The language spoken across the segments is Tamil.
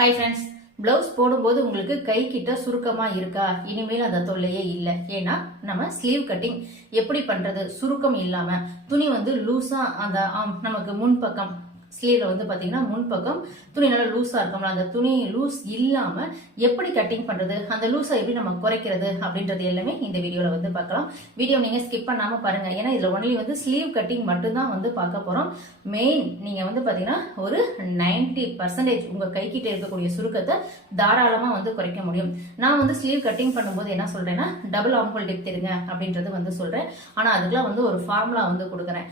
ஹாய் ஃப்ரெண்ட்ஸ், பிளவுஸ் போடும்போது உங்களுக்கு கை கிட்ட சுருக்கமா இருக்கா? இனிமேல் அந்த தொல்லையே இல்லை. ஏன்னா நம்ம ஸ்லீவ் கட்டிங் எப்படி பண்றது சுருக்கம் இல்லாம துணி வந்து லூஸா அந்த நமக்கு முன்பக்கம் ஸ்லீவ்ல வந்து பாத்தீங்கன்னா முன்பக்கம் துணி நல்லா லூஸா இருக்கும்ல, அந்த துணி லூஸ் இல்லாம எப்படி கட்டிங் பண்றது, அந்த லூஸை எப்படி நம்ம குறைக்கிறது அப்படின்றது எல்லாமே இந்த வீடியோல வந்து பார்க்கலாம். வீடியோ நீங்க ஸ்கிப் பண்ணாம பாருங்க. ஏன்னா இதுல ஒன்லி வந்து ஸ்லீவ் கட்டிங் மட்டும் தான் வந்து பார்க்க போறோம். மெயின் நீங்க வந்து பாத்தீங்கன்னா ஒரு 90% உங்க கைக்கிட்ட இருக்கக்கூடிய சுருக்கத்தை தாராளமா வந்து குறைக்க முடியும். நான் வந்து ஸ்லீவ் கட்டிங் பண்ணும்போது என்ன சொல்றேன்னா டபுள் ஆம்ஹோல் டெப்த் எடுங்க அப்படின்றது வந்து சொல்றேன். ஆனா அதுக்கெல்லாம் வந்து ஒரு ஃபார்முலா வந்து கொடுக்குறேன்.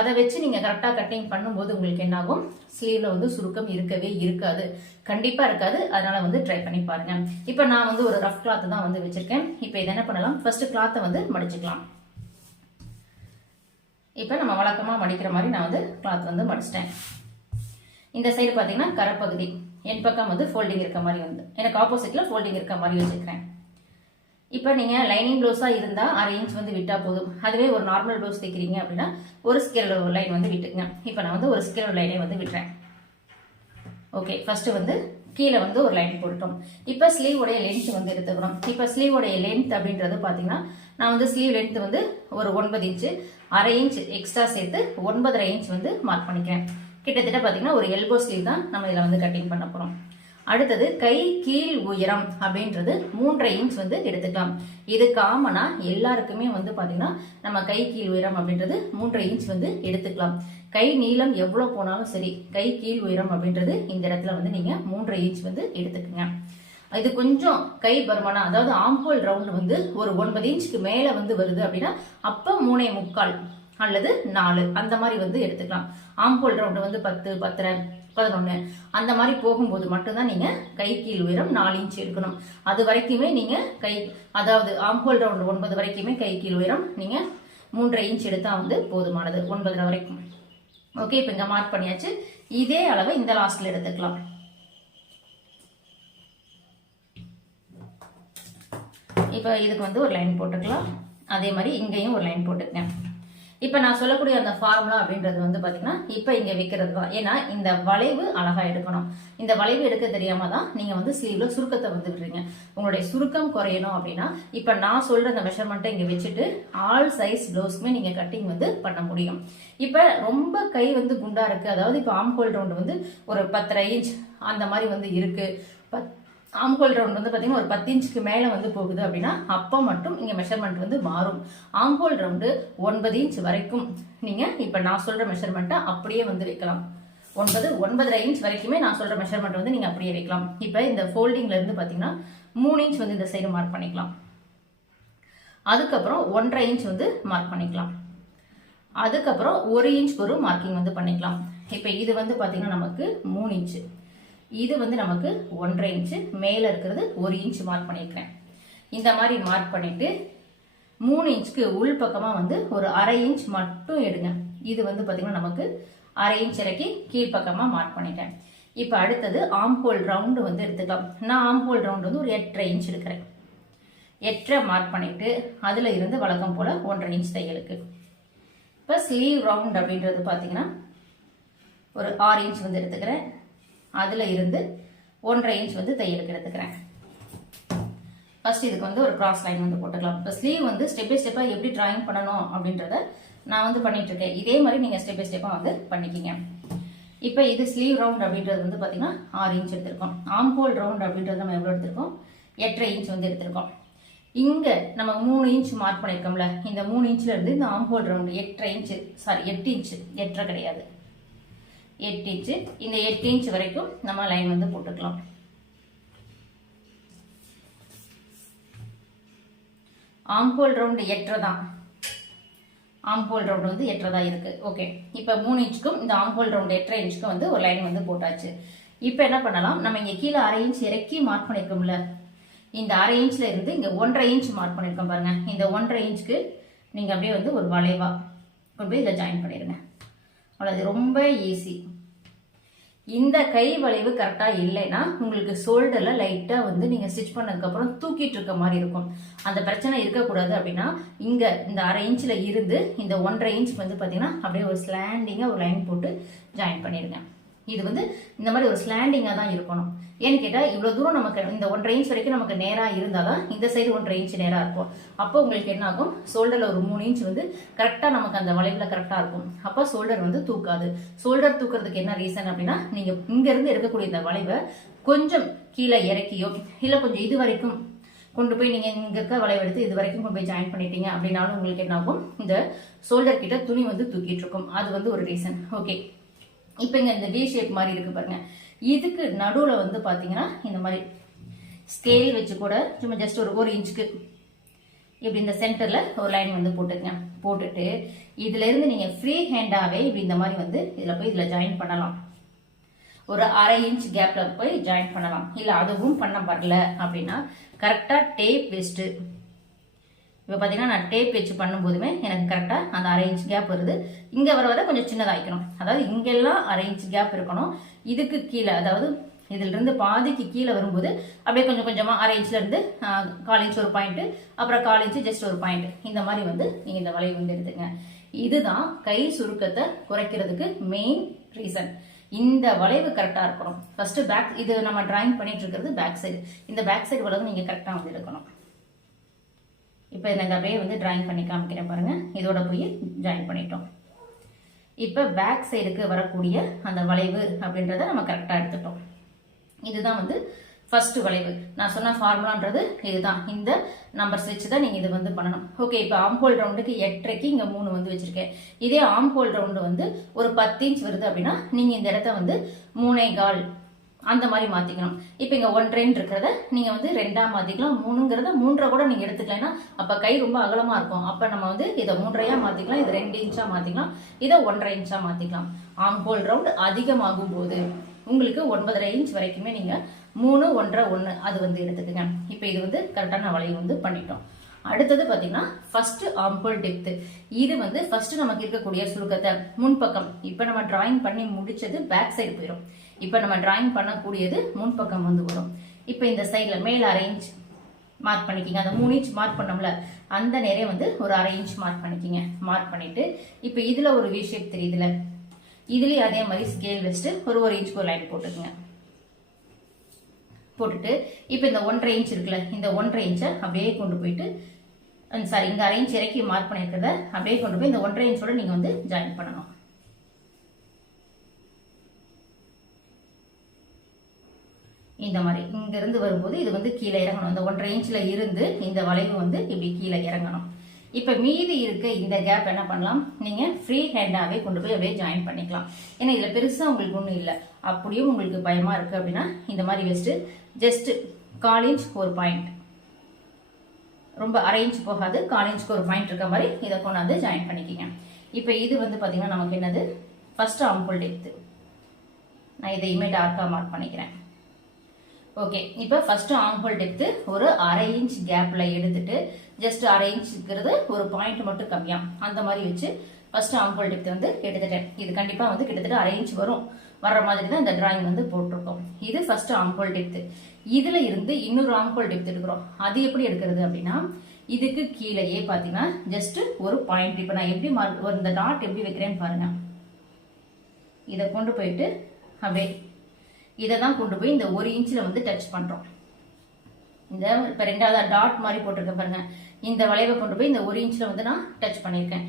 அதை வச்சு நீங்க கரெக்டா கட்டிங் பண்ணும்போது உங்களுக்கு என்னாகும், ஸ்லீவ்ல வந்து சுருக்கம் இருக்கவே இருக்காது, கண்டிப்பா இருக்காது. அதனால வந்து ட்ரை பண்ணி பாருங்க. இப்ப நான் வந்து ஒரு ரஃப் கிளாத் தான் வந்து வச்சிருக்கேன். இப்ப இதை என்ன பண்ணலாம், ஃபர்ஸ்ட் கிளாத்தை வந்து மடிச்சுக்கலாம். இப்ப நம்ம வழக்கமா மடிக்கிற மாதிரி நான் வந்து கிளாத் வந்து மடிச்சிட்டேன். இந்த சைடு பாத்தீங்கன்னா கரப்பகுதி, என் பக்கம் வந்து ஃபோல்டிங் இருக்க மாதிரி வந்து எனக்கு ஆப்போசிட்ல ஃபோல்டிங் இருக்க மாதிரி வச்சிருக்கேன். இப்போ நீங்கள் லைனிங் ப்ளவுஸாக இருந்தால் 1/2 இன்ச் வந்து விட்டால் போதும். அதுவே ஒரு நார்மல் ப்ளவுஸ் தைக்கிறீங்க அப்படின்னா ஒரு ஸ்கேல் லைன் வந்து விட்டுக்குங்க. இப்போ நான் வந்து ஒரு ஸ்கேல் லைனே வந்து விட்டுறேன். ஓகே, ஃபர்ஸ்ட் வந்து கீழே வந்து ஒரு லைன் போட்டுட்டோம். இப்போ ஸ்லீவ் உடைய லென்த் வந்து எடுத்துக்கிறோம். இப்போ ஸ்லீவ் உடைய லென்த் அப்படின்றது பார்த்தீங்கன்னா நான் வந்து ஸ்லீவ் லென்த் வந்து ஒரு 9 இன்ச்சு, 1/2 இன்ச் எக்ஸ்ட்ரா சேர்த்து 9.5 இன்ச் வந்து மார்க் பண்ணிக்கிறேன். கிட்டத்தட்ட பார்த்தீங்கன்னா ஒரு எல்போ ஸ்லீவ் தான் நம்ம இதில் வந்து கட்டிங் பண்ண போகிறோம். அடுத்தது கை கீழ் உயரம் அப்படின்றது 3.5 இன்ச் வந்து எடுத்துக்கலாம். இது காமனா எல்லாருக்குமே வந்து பாத்தீங்கன்னா நம்ம கை கீழ் உயரம் அப்படின்றது 3.5 இன்ச் வந்து எடுத்துக்கலாம். கை நீளம் எவ்வளவு போனாலும் சரி, கை கீழ் உயரம் அப்படின்றது இந்த இடத்துல வந்து நீங்க 3.5 இன்ச் வந்து எடுத்துக்கங்க. இது கொஞ்சம் கை பருமனா, அதாவது ஆம்போல் ரவுண்ட் வந்து ஒரு 9 இன்ச்சுக்கு மேல வந்து வருது அப்படின்னா அப்ப 3.25 அல்லது 4 அந்த மாதிரி வந்து எடுத்துக்கலாம். ஆம்போல் ரவுண்ட் வந்து 10, 10.5, 11 அந்த மாதிரி போகும்போது மட்டும்தான் நீங்க கை கீழ் உயரம் 4 இன்ச் எடுக்கணும். அது வரைக்குமே நீங்க அதாவது ஆம்போல் ரவுண்ட் 9 வரைக்குமே கை கீழ் உயரம் நீங்க 3.5 இன்ச் எடுத்தா வந்து போதுமானது, 9 வரைக்கும். ஓகே, இப்ப இங்க மார்க் பண்ணியாச்சு. இதே அளவை இந்த லாஸ்ட்ல எடுத்துக்கலாம். இப்ப இதுக்கு வந்து ஒரு லைன் போட்டுக்கலாம். அதே மாதிரி இங்கேயும் ஒரு லைன் போட்டுக்கேன். இப்ப நான் சொல்லக்கூடிய அந்த ஃபார்முலா அப்படின்றது வந்து பாத்தீங்கன்னா இப்ப இங்க வைக்கிறது தான். ஏன்னா இந்த வளைவு அழகா எடுக்கணும். இந்த வளைவு எடுக்க தெரியாம தான் நீங்க வந்து ஸ்லீவ்ல சுருக்கத்தை வந்து விடுறீங்க. உங்களுடைய சுருக்கம் குறையணும் அப்படின்னா இப்ப நான் சொல்ற அந்த மெஷர்மெண்ட்டை இங்க வச்சுட்டு ஆல் சைஸ் ப்ளவுஸ்க்குமே நீங்க கட்டிங் வந்து பண்ண முடியும். இப்ப ரொம்ப கை வந்து குண்டா இருக்கு, அதாவது இப்ப ஆம்ஹோல் ரவுண்ட் வந்து ஒரு 10.5 இன்ச் அந்த மாதிரி வந்து இருக்கு, ஆம்ஹோல் ரவுண்ட் வந்து பாத்தீங்கன்னா ஒரு 10 இன்ச்சுக்கு மேல வந்து போகுது அப்படின்னா அப்ப மட்டும் இங்க மெஷர்மெண்ட் வந்து மாறும். ஆம்ஹோல் ரவுண்டு 9 இன்ச் வரைக்கும் நீங்க இப்ப நான் சொல்ற மெஷர்மெண்ட்டை அப்படியே வந்து வைக்கலாம். 9.5 இன்ச் வரைக்குமே நான் சொல்ற மெஷர்மெண்ட் வந்து நீங்க அப்படியே வைக்கலாம். இப்ப இந்த ஃபோல்டிங்ல இருந்து பாத்தீங்கன்னா 3 இன்ச் வந்து இந்த சைடு மார்க் பண்ணிக்கலாம். அதுக்கப்புறம் 1.5 இன்ச் வந்து மார்க் பண்ணிக்கலாம். அதுக்கப்புறம் 1 இன்ச் ஒரு மார்க்கிங் வந்து பண்ணிக்கலாம். இப்ப இது வந்து பாத்தீங்கன்னா நமக்கு 3 இன்ச், இது வந்து நமக்கு 1.5 இன்ச், மேல இருக்கிறது 1 இன்ச் மார்க் பண்ணிருக்கேன். இந்த மாதிரி மார்க் பண்ணிட்டு 3 இன்ச்சுக்கு உள் பக்கமா வந்து ஒரு 1/2 இன்ச் மட்டும் எடுங்க. இது வந்து பாத்தீங்கன்னா நமக்கு 1/2 இன்ச் இறக்கி கீழ் பக்கமா மார்க் பண்ணிட்டேன். இப்ப அடுத்தது ஆம்ஹோல் ரவுண்டு வந்து எடுத்துக்கலாம். நான் ஆம்ஹோல் ரவுண்டு வந்து ஒரு 8.5 இன்ச் எடுக்கிறேன். 8.5 மார்க் பண்ணிட்டு அதுல இருந்து வழக்கம் போல 1.5 இன்ச் தையலுக்கு. இப்ப ஸ்லீவ் ரவுண்ட் அப்படின்றது பாத்தீங்கன்னா ஒரு 6 இன்ச் வந்து எடுத்துக்கிறேன். அதுல இருந்து 1.5 இன்ச் வந்து தையலுக்கு எடுத்துக்கிறேன். ஃபர்ஸ்ட் இதுக்கு வந்து ஒரு கிராஸ் லைன் வந்து போட்டுக்கலாம். இப்போ ஸ்லீவ் வந்து ஸ்டெப் பை ஸ்டெப்பா எப்படி டிராயிங் பண்ணணும் அப்படின்றத நான் வந்து பண்ணிட்டு இருக்கேன். இதே மாதிரி நீங்க ஸ்டெப் பை ஸ்டெப்பா வந்து பண்ணிக்கிங்க. இப்போ இது ஸ்லீவ் ரவுண்ட் அப்படின்றது வந்து பாத்தீங்கன்னா 6 இன்ச் எடுத்திருக்கோம். ஆம்ஹோல் ரவுண்ட் அப்படின்றது நம்ம எவ்வளவு எடுத்திருக்கோம், 8.5 இன்ச் வந்து எடுத்திருக்கோம். இங்க நம்ம 3 இன்ச் மார்க் பண்ணிருக்கோம்ல, இந்த 3 இன்ச்ல இருந்து இந்த armhole round 8.5 inch, sorry 8 inch, 8.5 கிடையாது, 8 இன்ச், இந்த 8 இன்ச் வரைக்கும் நம்ம லைன் வந்து போட்டுக்கலாம். ஆம்ஹோல் ரவுண்ட் 8.5 தான், ஆம்ஹோல் ரவுண்ட் வந்து 8.5 தான் இருக்கு. ஓகே, இப்ப 3 இன்ச்சுக்கும் இந்த ஆம்ஹோல் ரவுண்ட் 8.5 இன்ச்சுக்கும் வந்து ஒரு லைன் வந்து போட்டாச்சு. இப்ப என்ன பண்ணலாம், நம்ம இங்க கீழே 1/2 இன்ச் இறக்கி மார்க் பண்ணிருக்கோம்ல, இந்த 1/2 இன்ச்ல இருந்து இங்க 1.5 இன்ச் மார்க் பண்ணிருக்கோம் பாருங்க. இந்த 1.5 இன்ச்சுக்கு நீங்க அப்படியே வந்து ஒரு வளைவா கொண்டு போய் இதை ஜாயின் பண்ணிடுங்க. அவ்வளவு, ரொம்ப ஈஸி. இந்த கை வளைவு கரெக்டா இல்லைன்னா உங்களுக்கு ஷோல்டர்ல லைட்டா வந்து நீங்க ஸ்டிச் பண்ணதுக்கு அப்புறம் தூக்கிட்டு இருக்க மாதிரி இருக்கும். அந்த பிரச்சனை இருக்கக்கூடாது அப்படின்னா இங்க இந்த 1/2 இன்ச்ல இருந்து இந்த 1.5 இன்ச் வந்து பாத்தீங்கன்னா அப்படியே ஒரு ஸ்லாண்டிங்கா ஒரு லைன் போட்டு ஜாயின் பண்ணிடுங்க. இது வந்து இந்த மாதிரி ஒரு ஸ்லாண்டிங்காக தான் இருக்கணும். ஏன்னு கேட்டால் இவ்வளோ தூரம் நமக்கு இந்த 1.5 இன்ச் வரைக்கும் நமக்கு நேராக இருந்தால் தான் இந்த சைடு 1.5 இன்ச் நேராக இருக்கும். அப்போ உங்களுக்கு என்ன ஆகும், ஷோல்டரில் ஒரு 3 இன்ச் வந்து கரெக்டாக நமக்கு அந்த வளைவில் கரெக்டாக இருக்கும். அப்போ ஷோல்டர் வந்து தூக்காது. ஷோல்டர் தூக்குறதுக்கு என்ன ரீசன் அப்படின்னா, நீங்கள் இங்கேருந்து எடுக்கக்கூடிய இந்த வளைவை கொஞ்சம் கீழே இறக்கியோ இல்லை கொஞ்சம் இது வரைக்கும் கொண்டு போய் நீங்கள் இங்கே இருக்க வளைவு எடுத்து இது வரைக்கும் கொண்டு போய் ஜாயின் பண்ணிட்டீங்க அப்படின்னாலும் உங்களுக்கு என்ன ஆகும், இந்த ஷோல்டர் கிட்ட துணி வந்து தூக்கிட்டு இருக்கும். அது வந்து ஒரு ரீசன். ஓகே, இப்போ இங்கே இந்த வி ஷேப் மாதிரி இருக்கு பாருங்க. இதுக்கு நடுவில் வந்து பார்த்தீங்கன்னா இந்த மாதிரி ஸ்கேல் வச்சு கூட சும்மா ஜஸ்ட் ஒரு இன்ச்சுக்கு இப்படி இந்த சென்டரில் ஒரு லைன் வந்து போட்டுக்கங்க. போட்டுட்டு இதுலேருந்து நீங்கள் ஃப்ரீ ஹேண்டாகவே இப்படி இந்த மாதிரி வந்து இதில் போய் இதில் ஜாயின் பண்ணலாம். ஒரு 1/2 இன்ச் கேப்பில் போய் ஜாயின் பண்ணலாம். இல்லை அதுவும் பண்ண வரல அப்படின்னா கரெக்டாக டேப் வச்சுட்டு, இப்போ பார்த்தீங்கன்னா நான் டேப் வச்சு பண்ணும்போதுமே எனக்கு கரெக்டாக அந்த 1/2 இன்ச் கேப் வருது. இங்கே வர கொஞ்சம் சின்னதாகிக்கணும். அதாவது இங்கெல்லாம் 1/2 இன்ச் கேப் இருக்கணும். இதுக்கு கீழே, அதாவது இதிலிருந்து பாதிக்கு கீழே வரும்போது அப்படியே கொஞ்சம் கொஞ்சமாக 1/2 இன்ச்லேருந்து 1/4 இன்ச் ஒரு பாயிண்ட்டு, அப்புறம் 1/4 இன்ச்சு ஜஸ்ட் ஒரு பாயிண்ட், இந்த மாதிரி வந்து நீங்கள் இந்த வளைவு வந்து எடுத்துங்க. இதுதான் கை சுருக்கத்தை குறைக்கிறதுக்கு மெயின் ரீசன். இந்த வளைவு கரெக்டாக இருக்கணும். ஃபர்ஸ்ட் பேக், இது நம்ம டிராயிங் பண்ணிட்டு இருக்கிறது பேக் சைடு. இந்த பேக் சைடு வளைவு நீங்கள் கரெக்டாக வந்து எடுக்கணும். இப்போ எனக்கு அப்படியே வந்து டிராயிங் பண்ணி காமிக்கிறேன் பாருங்க. இதோட போய் ஜாயின் பண்ணிட்டோம். இப்போ பேக் சைடுக்கு வரக்கூடிய அந்த வளைவு அப்படின்றத நம்ம கரெக்டாக எடுத்துட்டோம். இதுதான் வந்து ஃபர்ஸ்ட் வளைவு. நான் சொன்ன ஃபார்முலான்றது இதுதான். இந்த நம்பர்ஸ் வச்சு தான் நீங்கள் இது வந்து பண்ணணும். ஓகே, இப்போ ஆம்ஹோல் ரவுண்டுக்கு 8.5க்கு இங்கே 3 வந்து வச்சிருக்கேன். இதே ஆம்ஹோல் ரவுண்டு வந்து ஒரு 10 இன்ச் வருது அப்படின்னா நீங்கள் இந்த இடத்த வந்து 3.25 அந்த மாதிரி மாற்றிக்கணும். இப்போ இங்கே 1.5 இருக்கிறத நீங்கள் வந்து 2ஆக மாற்றிக்கலாம். 3ங்கிறத 3 கூட நீங்கள் எடுத்துக்கலைன்னா அப்போ கை ரொம்ப அகலமாக இருக்கும். அப்போ நம்ம வந்து இதை 3.5 மாற்றிக்கலாம், இது 2 இன்ச்சாக மாற்றிக்கலாம், இதை 1.5 இன்ச்சாக மாற்றிக்கலாம். ஆம்ஹோல் ரவுண்ட் அதிகமாகும் போது உங்களுக்கு 9.5 இன்ச் வரைக்குமே நீங்கள் 3, 1, 1 அது வந்து எடுத்துக்கங்க. இப்போ இது வந்து கரெக்டான வளைவு வந்து பண்ணிட்டோம். அடுத்தது பார்த்தீங்கன்னா ஃபர்ஸ்ட் ஆம்ஹோல் டெப்த். இது வந்து ஃபர்ஸ்ட் நமக்கு இருக்கக்கூடிய சுருக்கத்தை முன்பக்கம், இப்போ நம்ம டிராயிங் பண்ணி முடிச்சது பேக் சைடு போயிடும். இப்போ நம்ம டிராயிங் பண்ணக்கூடியது முன்பக்கம் வந்து வரும். இப்போ இந்த சைடில் மேலே 1/2 இன்ச் மார்க் பண்ணிக்கிங்க. அந்த 3 இன்ச் மார்க் பண்ணோம்ல, அந்த நேரே வந்து ஒரு 1/2 இன்ச் மார்க் பண்ணிக்கிங்க. மார்க் பண்ணிட்டு இப்போ இதில் ஒரு வி ஷேப் தெரியுதுல, இதுலேயும் அதே மாதிரி ஸ்கேல் வச்சுட்டு ஒரு இன்ச்சுக்கு ஒரு லைன் போட்டுக்குங்க. போட்டுட்டு இப்போ இந்த 1.5 இன்ச் இருக்குல்ல, இந்த 1.5 இன்ச்சை அப்படியே கொண்டு போயிட்டு, சாரி இங்கே 1/2 இன்ச் இறக்கி மார்க் பண்ணியிருக்கிறத அப்படியே கொண்டு போய் இந்த 1.5 இன்ச்சோட நீங்கள் வந்து ஜாயின் பண்ணணும். இந்த மாதிரி இங்கிருந்து வரும்போது இது வந்து கீழே இறங்கணும். இந்த 1.5 இன்ச்ல இருந்து இந்த வளைவு வந்து இப்படி கீழே இறங்கணும். இப்போ மீதி இருக்க இந்த கேப் என்ன பண்ணலாம், நீங்கள் ஃப்ரீ ஹேண்டாகவே கொண்டு போய் அப்படியே ஜாயின் பண்ணிக்கலாம். ஏன்னா இதில் பெருசாக உங்களுக்கு ஒன்றும் இல்லை. அப்படியும் உங்களுக்கு பயமாக இருக்குது அப்படின்னா இந்த மாதிரி வச்சுட்டு ஜஸ்ட் 1/4 இன்ச் ஒரு பாயிண்ட், ரொம்ப 1/2 இன்ச் போகாது, 1/4 இன்ச்சுக்கு ஒரு பாயிண்ட் இருக்க மாதிரி இதை கொண்டாந்து ஜாயின் பண்ணிக்கிங்க. இப்போ இது வந்து பார்த்தீங்கன்னா நமக்கு என்னது, ஃபர்ஸ்ட் ஆம்ஹோல் டெப்த். நான் இதை இமே டார்க்காக மார்க் பண்ணிக்கிறேன். ஓகே, இப்போ ஃபர்ஸ்ட் ஆம்ஹோல் டெப்த் ஒரு 1/2 இன்ச் கேப்ல எடுத்துட்டு ஜஸ்ட் 1/2 இன்ச்சுங்கிறது ஒரு பாயிண்ட் மட்டும் கம்மியா அந்த மாதிரி வச்சு ஃபர்ஸ்ட் ஆம்ஹோல் டெப்த் வந்து எடுத்துட்டேன். இது கண்டிப்பா வந்து கிட்டத்தட்ட 1/2 இன்ச் வர்ற மாதிரி தான் இந்த டிராயிங் வந்து போட்டிருக்கோம். இது ஃபர்ஸ்ட் ஆம்ஹோல் டெப்த். இதுல இருந்து இன்னொரு ஆம்ஹோல் டெப்த் எடுக்கிறோம். அது எப்படி எடுக்கிறது அப்படின்னா, இதுக்கு கீழேயே பாத்தீங்கன்னா ஜஸ்ட் ஒரு பாயிண்ட். இப்போ நான் எப்படி இந்த டாட் எப்படி வைக்கிறேன்னு பாருங்க. இதை கொண்டு போயிட்டு அப்படியே இதை தான் கொண்டு போய் இந்த 1 இன்ச்சில் வந்து டச் பண்ணுறோம். இந்த இப்போ 2வது டாட் மாதிரி போட்டிருக்கேன் பாருங்க. இந்த வளைவை கொண்டு போய் இந்த 1 இன்ச்சில் வந்து நான் டச் பண்ணியிருக்கேன்.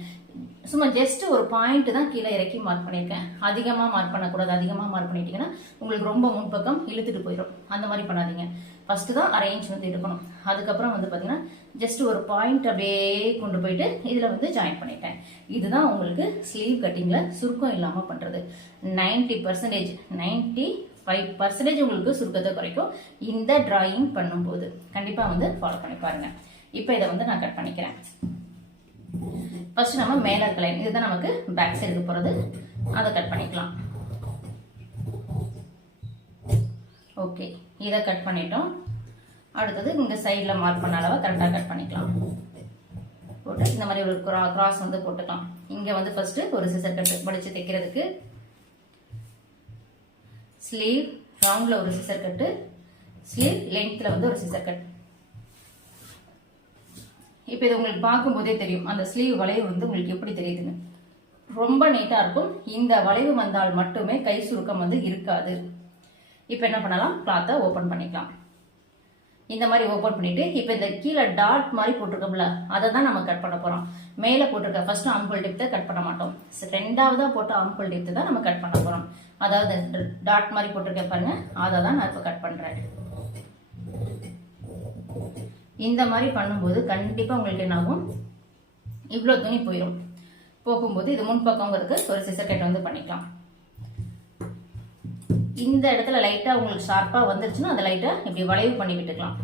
சும்மா ஜஸ்ட் ஒரு பாயிண்ட் தான் கீழே இறக்கி மார்க் பண்ணியிருக்கேன். அதிகமாக மார்க் பண்ணக்கூடாது. அதிகமாக மார்க் பண்ணிட்டீங்கன்னா உங்களுக்கு ரொம்ப முன்பக்கம் இழுத்துட்டு போயிடும். அந்த மாதிரி பண்ணாதீங்க. ஃபர்ஸ்ட் தான் 1/2 இன்ச் வந்து எடுக்கணும். அதுக்கப்புறம் வந்து பார்த்தீங்கன்னா ஜஸ்ட் ஒரு பாயிண்ட் அப்படியே கொண்டு போயிட்டு இதில் வந்து ஜாயின் பண்ணிட்டேன். இதுதான் உங்களுக்கு ஸ்லீவ் கட்டிங்கில் சுருக்கம் இல்லாமல் பண்ணுறது. 90%, 95% உங்களுக்கு சுருக்கத்தை குறைக்கும் இந்த டிராயிங் பண்ணும்போது. கண்டிப்பாக வந்து ஃபாலோ பண்ணி பாருங்க. இப்போ இதை வந்து நான் கட் பண்ணிக்கிறேன். ஃபர்ஸ்ட் நம்ம மேலே இருக்க லைன், இதுதான் நமக்கு பேக் சைடுக்கு போகிறது, அதை கட் பண்ணிக்கலாம். ஓகே, இதை கட் பண்ணிட்டோம். அடுத்தது இங்கே சைடில் மார்க் பண்ண அளவை கரெக்டாக கட் பண்ணிக்கலாம். போட்டு இந்த மாதிரி ஒரு கிராஸ் வந்து போட்டுக்கலாம். இங்கே வந்து ஃபர்ஸ்ட் ஒரு சிசர் கட் படித்து தைக்கிறதுக்கு ஸ்லீவ் ரவுண்டில் ஒரு சிசர் கட்டு, ஸ்லீவ் லென்த்தில் வந்து ஒரு சிசர் கட். இப்போ இது உங்களுக்கு பார்க்கும்போதே தெரியும் அந்த ஸ்லீவ் வளைவு வந்து உங்களுக்கு எப்படி தெரியுதுன்னு. ரொம்ப நீட்டா இருக்கும். இந்த வளைவு வந்தால் மட்டுமே கை சுருக்கம் வந்து இருக்காது. இப்போ என்ன பண்ணலாம், கிளாத்தை ஓபன் பண்ணிக்கலாம். இந்த மாதிரி ஓபன் பண்ணிட்டு இப்போ இந்த கீழே டாட் மாதிரி போட்டிருக்கோம்ல, அதை தான் நம்ம கட் பண்ண போறோம். மேலே போட்டிருக்க ஃபர்ஸ்ட் ஆம்பிள் டெப்த்தை கட் பண்ண மாட்டோம். ரெண்டாவதா போட்ட ஆம்பிள் டெப்த்தை தான் நம்ம கட் பண்ண போறோம். அதாவது டாட் மாதிரி போட்டிருக்கேன் பாருங்க, அதை தான் நான் இப்போ கட் பண்றேன். இந்த மாதிரி பண்ணும்போது கண்டிப்பா உங்களுக்கு என்ன ஆகும், இவ்வளோ துணி போயிடும். போகும்போது இது முன்பக்கங்கிறதுக்கு ஒரு சிசர் கட் வந்து பண்ணிக்கலாம். இந்த இடத்துல லைட்டா உங்களுக்கு ஷார்ப்பா வந்துருச்சுன்னா அந்த லைட்டா இப்படி வளைவு பண்ணி விட்டுக்கலாம்.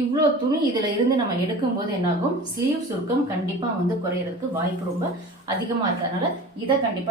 இவ்வளோ துணி இதுல இருந்து நம்ம எடுக்கும் போது என்னாகும், ஸ்லீவ் சுருக்கம் கண்டிப்பா வந்து குறையறதுக்கு வாய்ப்பு ரொம்ப அதிகமா இருக்கு. அதனால இதை கண்டிப்பா